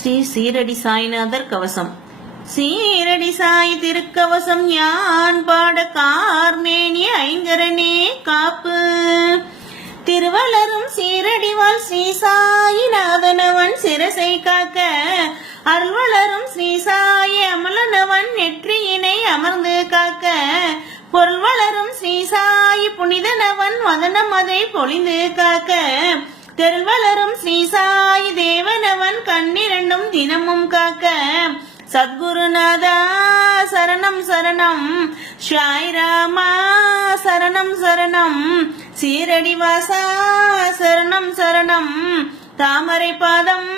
ஸ்ரீ சீரடி சாய்நாதர் கவசம். சீரடி சாய் திருக்கவசம் யான் பாட கார்மேனி ஐங்கரனே காப்பு. திருவளரும் சீரடிவாள் ஸ்ரீ சாயிநாதனவன் சிரசை காக்க. அருள்வளரும் ஸ்ரீ சாயி அமலனவன் நெற்றியினை அமர்ந்து காக்க. பொருள் வளரும் ஸ்ரீ சாயி புனிதனவன் வதனம் அதை பொழிந்து காக்க. தெருள் வளரும் ஸ்ரீ சாய் தேவனவன் கண்ணிரண்டும் தினமும் காக்க சத்குருநாதா சரணம் சரணம் ஷாய் ராமா சரணம் சரணம் சீரடிவாசா சரணம் சரணம் தாமரை பாதம்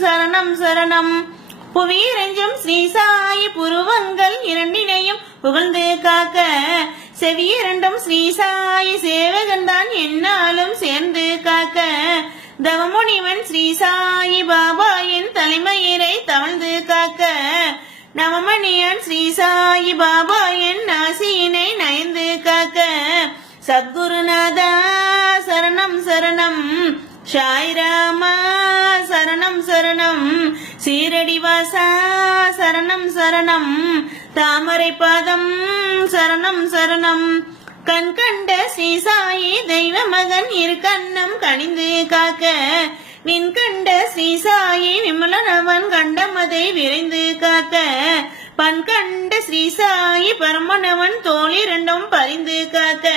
சரணம் சரணம். புவியரெஞ்சும் ஸ்ரீ சாய் புருவங்கள் இரண்டினையும் புகழ்ந்து காக்க செவியிரண்டும் ஸ்ரீ சாயி சேவகன்தான் என்னாலும் சேர்ந்து காக்க. தவமுனிவன் ஸ்ரீ சாயி பாபா என் தவழ்ந்து காக்க. நவமணியன் ஸ்ரீ சாயி பாபா என் நாசியினை நயந்து காக்க. சத்குருநாதா சரணம் சரணம். சாய் ராமா சரணம் சரணம். சீரடி வாசா சரணம் சரணம். தாமரை பாதம் சரணம் சரணம். கண் கண்ட ஸ்ரீசாயி தெய்வ மகன் இரு கண்ணம் கணிந்து காக்க. நின் கண்ட ஸ்ரீசாயி விமலனவன் கண்டமதை விரைந்து காக்க. பண் கண்ட ஸ்ரீசாயி பரமனவன் தோல் இரண்டும் பறிந்து காக்க.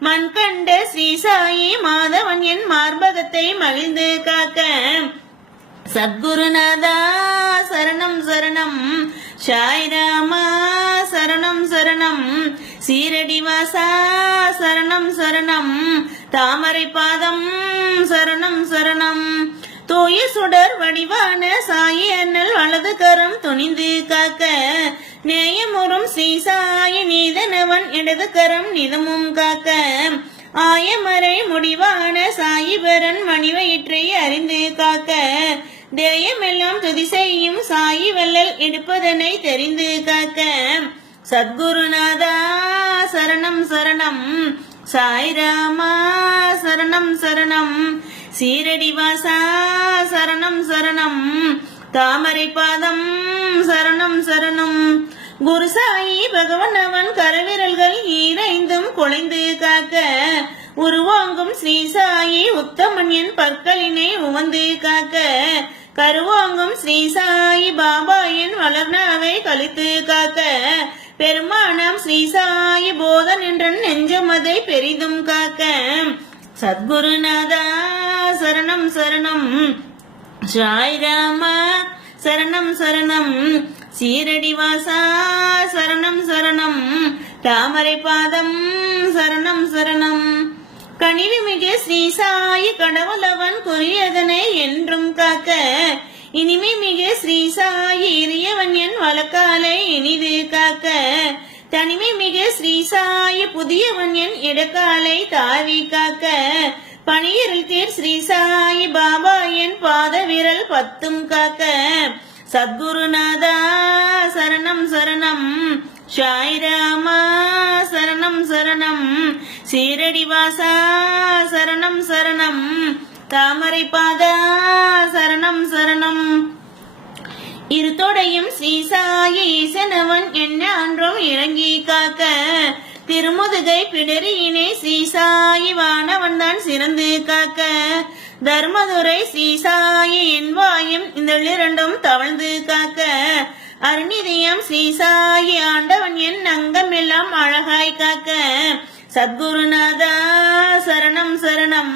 மண் கண்ட ஸ்ரீசாயி மாதவன் என் மார்பகத்தை மகிழ்ந்து காக்க. சத்குருநாதா சரணம் சரணம். சாய்ராமா சரணம் சரணம். சீரடிவாசா சரணம் சரணம். தாமரை பாதம் சரணம் சரணம். தூய சுடர் வடிவான சாயி அண்ணல் வலது கரம் துணிந்து காக்க. நேயமுறும் ஸ்ரீ சாயி நீதனவன் இடது கரம் நிதமும் காக்க. ஆயமறை முடிவான சாயிபரன் மணிவயிற்றை அறிந்து காக்க. தேயமெல்லாம் துதி செய்யும் சாயி வல்லல் எடுப்பதனை தெரிந்து காக்க சத்குருநாதா சரணம் சரணம். சாய் ராமா சரணம் சரணம். சீரடி வாசா சரணம் சரணம். தாமரை பாதம் சரணம் சரணம். குரு சாயி பகவன் அவன் கரவிரல்கள் ஈரைந்தும் குலைந்து காக்க உருவாங்கும் ஸ்ரீ சாயி உத்தமன் என் பற்களினை உவந்து காக்க கருவாங்கும் ஸ்ரீ சாயி பாபாயின் வளர்நாவை வளர்னாவை கழித்து காக்க. பெருமானம் ஸ்ரீ சாயி போதன் என்ற நெஞ்சமதை பெரிதும் காக்க. சத்குருநாதா சரணம் சரணம். சாய் ராமா சரணம் சரணம். சீரடி வாசா சரணம் சரணம். தாமரை பாதம் சரணம் சரணம். கனிவு மிக ஸ்ரீ சாயி கடவுளவன் குறியதனை என்றும் காக்க இனிமை மிக ஸ்ரீ சாயி என் வழக்காலை இனிது காக்க தனிமை மிக ஸ்ரீ சாயி புதியவன் என் இடக்காலை தாவி காக்க பணியரில் தேர் ஸ்ரீ சாயி பாபா என் பாத விரல் பத்தும் காக்க சத்குருநாதா சரணம் சரணம். சாய் ராமா சரணம் சரணம். சீரடி வாசா சரணம் சரணம். தாமரை பாதா சரணம் சரணம். இருத்தோடையும் தொடையும் ஸ்ரீசாயி ஈசனவன் என்ன அன்றும் இறங்கி காக்க. திருமுதுகை பிடரியினை ஸ்ரீசாயி வானவன் தான் சிறந்து காக்க. தர்மதுரை ஸ்ரீசாயி என்பாயும் இந்த இரண்டும் தவழ்ந்து காக்க. அருணிதயம் ஸ்ரீசாயி ஆண்டவன் என் அங்கம் எல்லாம் அழகாய் காக்க. சத்குருநாதா சரணம் சரணம்.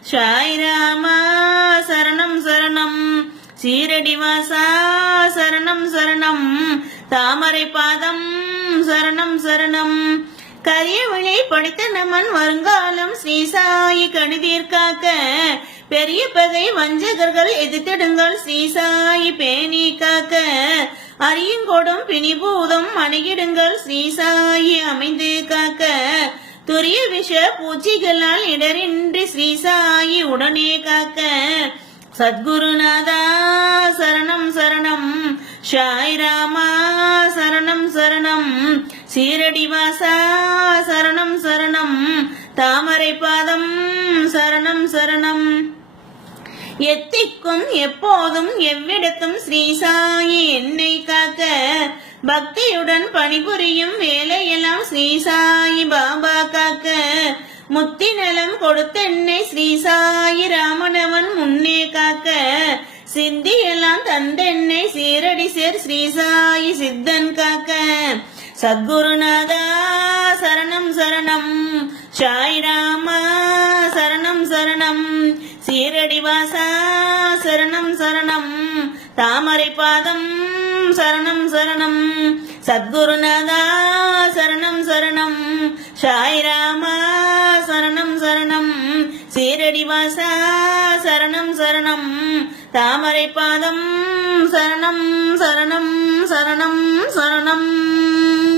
சாய் ராமா சரணம். சரணம் சீரடிவாசா சரணம் சரணம். தாமரை பாதம் சரணம் சரணம். கரிய விழை படித்த நமன் வருங்காலம் ஸ்ரீசாயி கணிதீர்காக்க பெரிய பகை வஞ்சகர்கள் எதிர்த்திடுங்கள் ஸ்ரீசாயி பேணி காக்க. அரியுங்கொடும் பிணிபூதம் அணுகிடுங்கள் ஸ்ரீசாயி அமைந்து காக்க. துரிய விஷ பூச்சிகளால் இடரின்றி ஸ்ரீசாயி உடனே காக்க. சத்குருநாதா சரணம் சரணம். ஷாய் ராமா சரணம் சரணம். சீரடிவாசா சரணம் சரணம். தாமரை பாதம் சரணம் சரணம். எத்திக்கும் எப்போதும் எவ்விடத்தும் ஸ்ரீசாயி என்னை காக்க. பக்தியுடன் பணிபுரியும் வேலையெல்லாம் ஸ்ரீசாயி பாபா காக்க. முத்தி நலம் கொடுத்தென்னை ஸ்ரீசாயி ராமனவன் முன்னே காக்க. சித்தியெல்லாம் தந்தென்னை சீரடி சேர் ஸ்ரீசாயி சித்தன் காக்க. சத்குருநாதா சரணம் சரணம். சாய் ராமா சரணம் சரணம். சீரடி வாசா சரணம் சரணம். தாமரை பாதம் சரணம் சரணம். சத்குருநாதா சரணம் சரணம். சாய்ராமா சரணம் சரணம். சீரடி வாசா சரணம் சரணம். தாமரை பாதம் சரணம் சரணம் சரணம் சரணம்.